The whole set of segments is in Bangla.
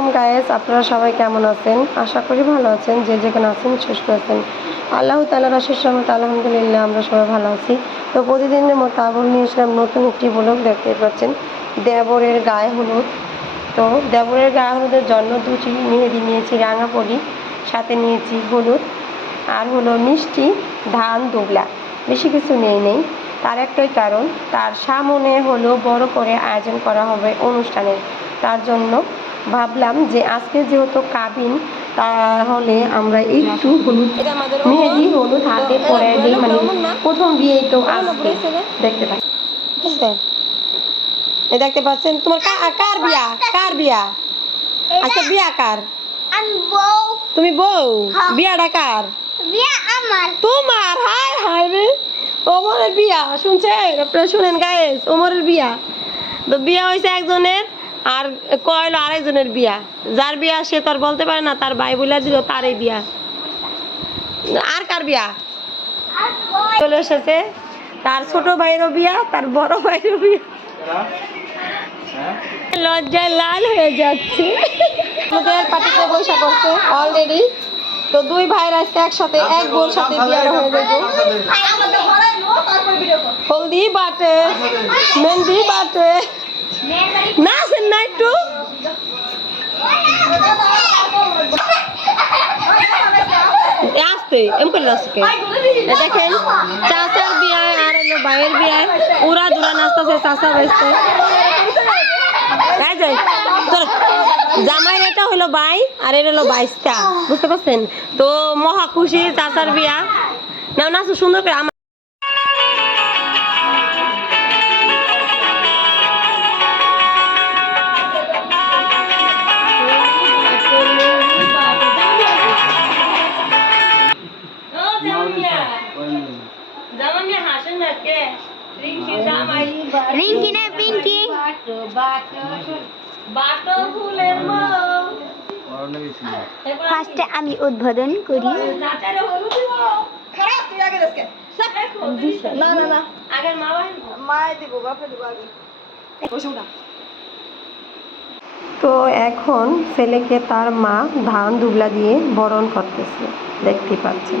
আলাইকুম গায়েস আপনারা সবাই কেমন আছেন? আশা করি ভালো আছেন, যে যেখানে আছেন সুস্থ আছেন। আল্লাহ তালার আশিস রহমত আলহামদুলিল্লাহ আমরা সবাই ভালো আছি। তো প্রতিদিনের মতো আবার নিয়ে এসলাম নতুন একটি ব্লগ দেখতে পাচ্ছেন। দেবরের গায়ে হলুদ। তো দেবরের গায়ে হলুদের জন্য দুটি মেহেদি নিয়েছি, রাঙাপড়ি, সাথে নিয়েছি হলুদ। আর হলো মিষ্টি ধান দুবলা। বেশি কিছু নেই নেই। তার একটাই কারণ, তার সামনে হলো বড় করে আয়োজন করা হবে অনুষ্ঠানের তার জন্য ভাবলাম যে আজকে যেহেতু কাবিন তাহলে আমরা একটু হলুদ মেহেদি হলুদ হাতে পরে দিই মানে প্রথম বিয়ে তো আসবে দেখতে পাচ্ছি। এই দেখতে পাচ্ছেন তোমার কার বিয়া? কার বিয়া? আচ্ছা বিয়া কার? তুমি বউ? হ্যাঁ। বিয়াটা কার? তোমার? হায় হায় রে। ওমরের বিয়া শুনছেন? আপনারা শুনেন গায়েস ওমরের বিয়া। তো বিয়া হয়েছে একজনের আর কয়লো আরেকজনের বিয়া। যার বিয়া সে তো আর বলতে পারে না তার ভাই বলে দিল তারই বিয়া। আর কার বিয়া? চলে এসেছে তার ছোট ভাইয়েরও বিয়া তার বড় ভাইয়েরও বিয়া। লজ্জায় লাল হয়ে যাচ্ছে। আমাদের পার্টিতে বৈশা করছে অলরেডি তো দুই ভাইয়ের আজকে একসাথে এক বোর সাথে বিয়াটা হয়ে যাবে হলদি বাটে মেহেন্দি বাটে। না আসেন না একটু আসতে এম করে আজকে দেখেন চাচার বিয়ায় আর হলো ভাইয়ের বিয়ায় উড়া দুরা নাচতেছে যাই যাই চলো জামাইয়ের এটা হলো ভাই আর এটা হলো বাইশটা বুঝতে পারছেন তো মহা খুশি চাচার বিয়া না নাচো সুন্দর করে রিঙ্কি না পিঙ্কি ফার্স্টে আমি উদ্বোধন করি। না না না। আগের মা ভাই তো এখন ছেলেকে তার মা ধান দুবলা দিয়ে বরণ করতেছে দেখতে পাচ্ছেন।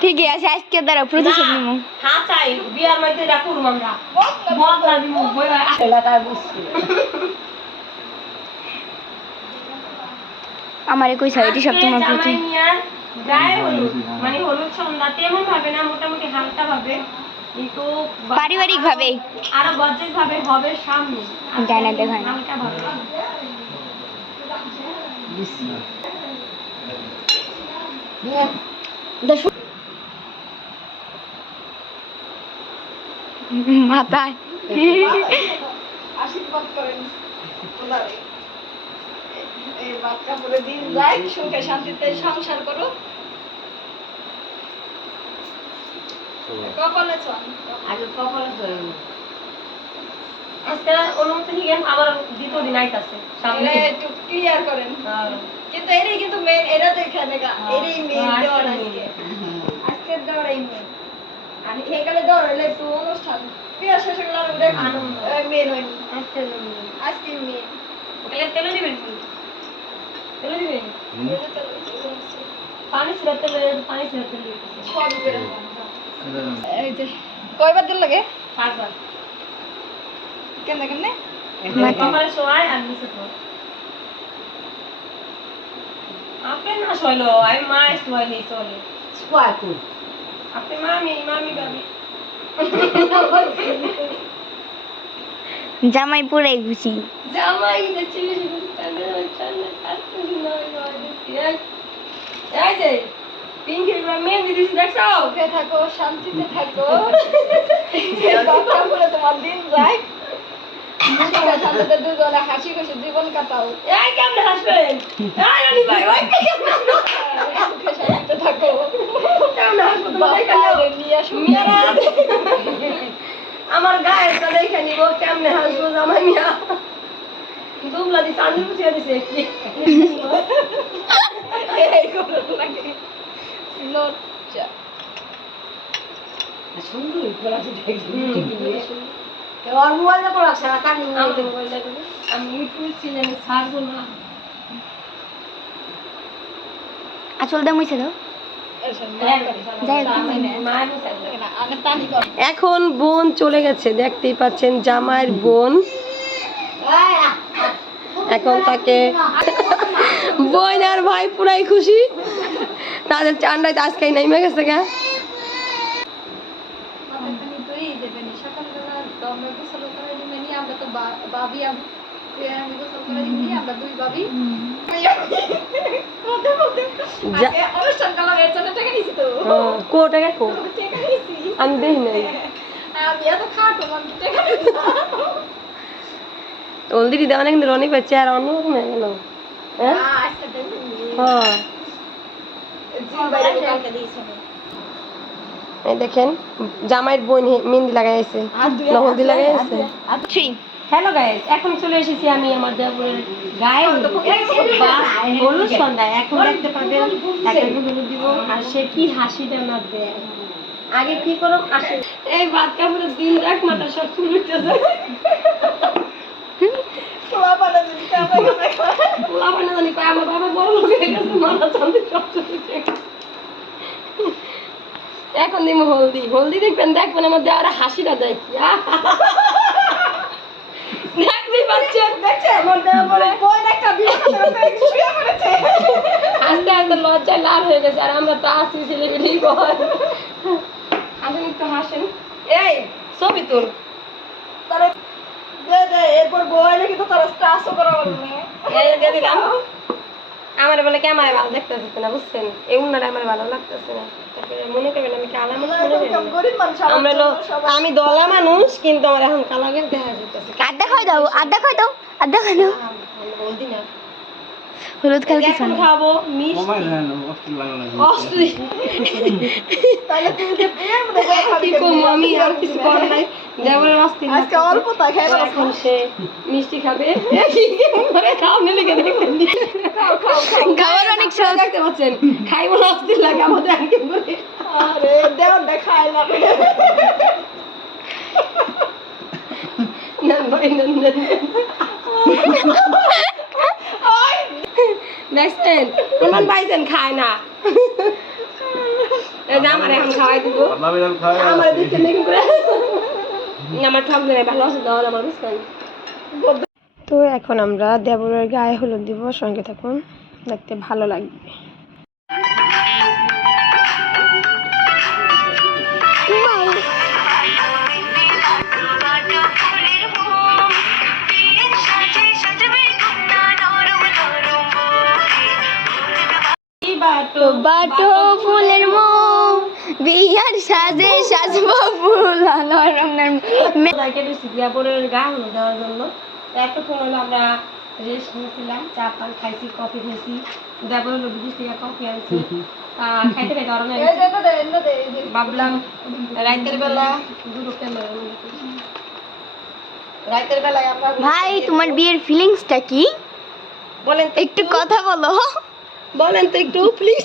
ঠিকই আছে আজকে দ্বারা প্রতিশোধ নিব আমারে কইছা এটি সব তোমার প্রতি গায়ে হলুদ মানে হলুদ সন্ধ্যা তেমন ভাবে না মোটামুটি হালকা ভাবে কিন্তু পারিবারিক ভাবে আরও গর্জেস ভাবে হবে সামনে জানি না, দেখায় হালকা ভাবে মাথায়। আশীর্বাদ করেন। এই বাচ্চা পরে দিন যায় সুখে শান্তিতে সংসার করো কপালে চল। আগে কপালে ধরে আজকে অনুমতি নিয়ে আবার দ্বিতীয় দিন আইতাছে সামনে। একটু ক্লিয়ার করেন। হ্যাঁ। কিন্তু এটাই কিন্তু মেন এরা তো এখানে গা এটাই মেন দেওয়ার আজকের আজকে। আজকের দেওয়ারই মেন আর এখানে দেওয়ার হলে একটু অনুষ্ঠান বিয়ে শেষ হয়ে। গেলে আর ওটা মেন হয়নি আজকে মেন। তাহলে তেলে দিবেন? তেলে দিবেন? পানি ছিঁড়া তেলে পানি ছিঁড়া তেলে সব এই যে কয়বার দিন লাগে? পাঁচবার। কেমনে কেমনে কপালে শোয়ায় আর নিচে শোয়। আপনি না শোয়লো, আমি মায় শোয়াইলি চলে। আপনি মামি, মামি ভাবি। জামাই পুরাই খুশি জামাই বেশি করে টানে, টানে, টানে, নয়, নয়, দেখছি। এই- যে, পিঙ্কিরগুলো মেহেন্দি দিছি দেখছ থাকো শান্তিতে থাকো বাচ্চা বলে তোমার দিন যায় হাসি খুশি জীবন কাটাও এই কেমনে হাসবেন ভাই ওই সুখে থাকো কেমনে হাসবো তোমার দেখা যাও বাইরে নিয়ে আসো মিয়ারা আমার গায়ের তো দেখে নিব কেমনে হাসবো জামাই মিয়া দুবলা দিছে আন্ডি বুঝিয়ে দিছে কি এই করে মোবাইলটা পড়া মোবাইলটা আমি জানি ছাড়বো না। আচল কর এখন বোন চলে গেছে দেখতেই পাচ্ছেন জামাইয়ের বোন। এখন তাকে বোন আর ভাই পুরাই খুশি। তাদের চান্ডায় আজকে নেমে গেছে গা আমাদের তুই দেবেনি সকালবেলা দমে গোসল করে দিবেনি আমরা তো বা- ভাবি আম- গোসল করে দিবি আমরা দুই ভাবি। অনুষ্ঠান করলাম এর জন্য টাকা নিছি তো। হ্যাঁ, কো টাকা কো? টাকা নিছি আমি দেখি নাই। আমি এত খাটো মানুষ টাকা নিছি অলরেডি দেওয়া কিন্তু রনি পাচ্ছে আর অন্য রকম হয়ে গেল। হ্যাঁ? দেখিনি হ্যাঁ। এই দেখেন জামাইয়ের বোন মেহেন্দি লাগাইছে। না হলদি লাগাইছে। হ্যালো গাইস এখন চলে এসেছি আমি আমার দেবরের গায়ে। হলুদ সন্ধ্যায়। এখন দেখতে পাবেন একটা হলুদ দিব। আর সে কি হাসিটা না দেয়। আগে কি করো? আসে। এই ভাত কাপড়ের দিন রাখ মাথা সব চুল উঠতেছে আমার বাবা বড় লোক হয়ে গেছে মাথা চাঁদে সব চুল উঠে গেছে। এখন দিব হলদি। হলদি দেখবেন দেখবেন আমার দেওয়ার হাসিটা দেয় কি দেখতেই আমার বোন একটা বিয়ে শুয়ে পড়েছে। আস্তে আস্তে লজ্জায় লাল হয়ে গেছে আর আমরা তো আসছি ছেলেপিলি ঘর। আসেন একটু হাসেন। এই ছবি এরপর বইলে কিন্তু তারা স্টাসও করা আমার বলে ক্যামেরা ভালো দেখতেছে না বুঝছেন? এই উন্নাটা আমার ভালো লাগতেছে না। মনে করবেন আমি কালা মানুষ আমার আমি দলা মানুষ কিন্তু আমার এখন কালা দেখা যেতেছে আড্ডা খাই দাও আড্ডা খাই দাও আড্ডা খাই দাও। হলুদ কালকে এখন খাব মিষ্টি। তাহলে যে কি কম আমি আর কিছু করার নাই। দেবরের অস্থির আজকে অল্প তা খাই এখন সে মিষ্টি খাবে। করে খাও নিলে কেন খাবার অনেক শখ দেখতে পাচ্ছেন। খাইবো না অস্থির লাগে আমাদের আগে বলে। আরে দেখাই না। না ভাই না না। দেখছেন প্রমাণ পাইছেন খায় না। আমার এখন খাওয়াই দিব। আমার দিচ্ছে নাকি করে। আমার ঠকবে না ভালো আছে দেওয়া আমার বুঝছেন তো এখন আমরা দেবরের গায়ে হলুদ দিব সঙ্গে থাকুন। দেখতে ভালো লাগবে। বাটো ফুলের মুখ বিয়ার সাজে সাজবো ফুল দেওয়ার জন্য। এতক্ষণ হলো আমরা রেস্ট নিয়েছিলাম চা পান খাইছি কফি খেয়েছি দেবর হলো বিদেশ থেকে কফি আনছি। খাইতে খাইতে গরম এই গেছে যে দে এনে দে এই যে। ভাবলাম রাতের বেলা দুটো রাতের বেলায় আমরা ভাই তোমার বিয়ের ফিলিংসটা কি? বলেন একটু কথা বলো। বলেন তো একটু প্লিজ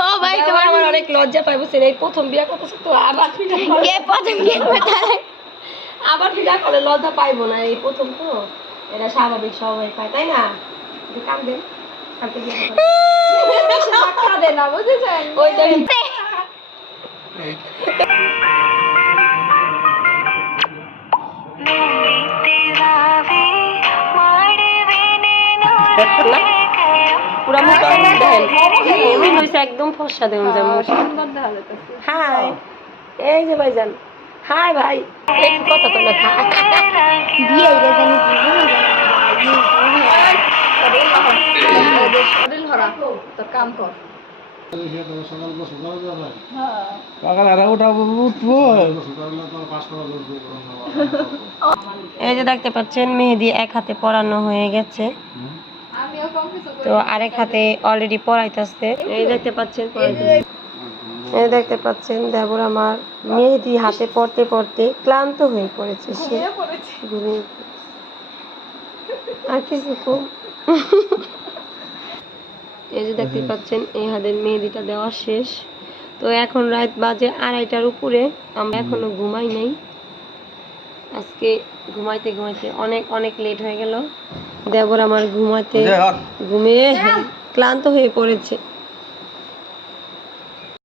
ও ভাই তোমার আমার অনেক লজ্জা পাইবো বুঝছেন এই প্রথম বিয়ে করতেছে তো আবার কে প্রথম কে কোথায় আবার ফিটা করে লজ্জা পাইবো না এই প্রথম তো এটা স্বাভাবিক সবাই পায় তাই না কান দেন কানতে দিয়ে টাকা দে না বুঝেছেন ওই দেখেন পুরা মুখ দেখেন মুখ হইছে একদম ফর্সা দেখুন যে মুখ সুন্দর দেখা যাইতেছে হাই। এই যে ভাইজান। হাই ভাই। কথা তো না জানি কাম কর। হ্যাঁ এই যে দেখতে পাচ্ছেন মেহেদি এক হাতে পরানো হয়ে গেছে আমিও কম কিছু করি তো আরেক হাতে অলরেডি পড়াইতেছে এই দেখতে পাচ্ছেন এই দেখতে পাচ্ছেন দেবর আমার মেহেদি হাতে পড়তে পড়তে ক্লান্ত হয়ে পড়েছে সে। আর কিছু কম? এই যে দেখতে পাচ্ছেন এই হাতের মেহেদিটা দেওয়া শেষ। তো এখন রাত বাজে আড়াইটার উপরে আমরা এখনও ঘুমাই নাই। আজকে ঘুমাইতে ঘুমাইতে অনেক অনেক লেট হয়ে গেল। দেবর আমার ঘুমাতে ঘুমিয়ে ক্লান্ত হয়ে পড়েছে।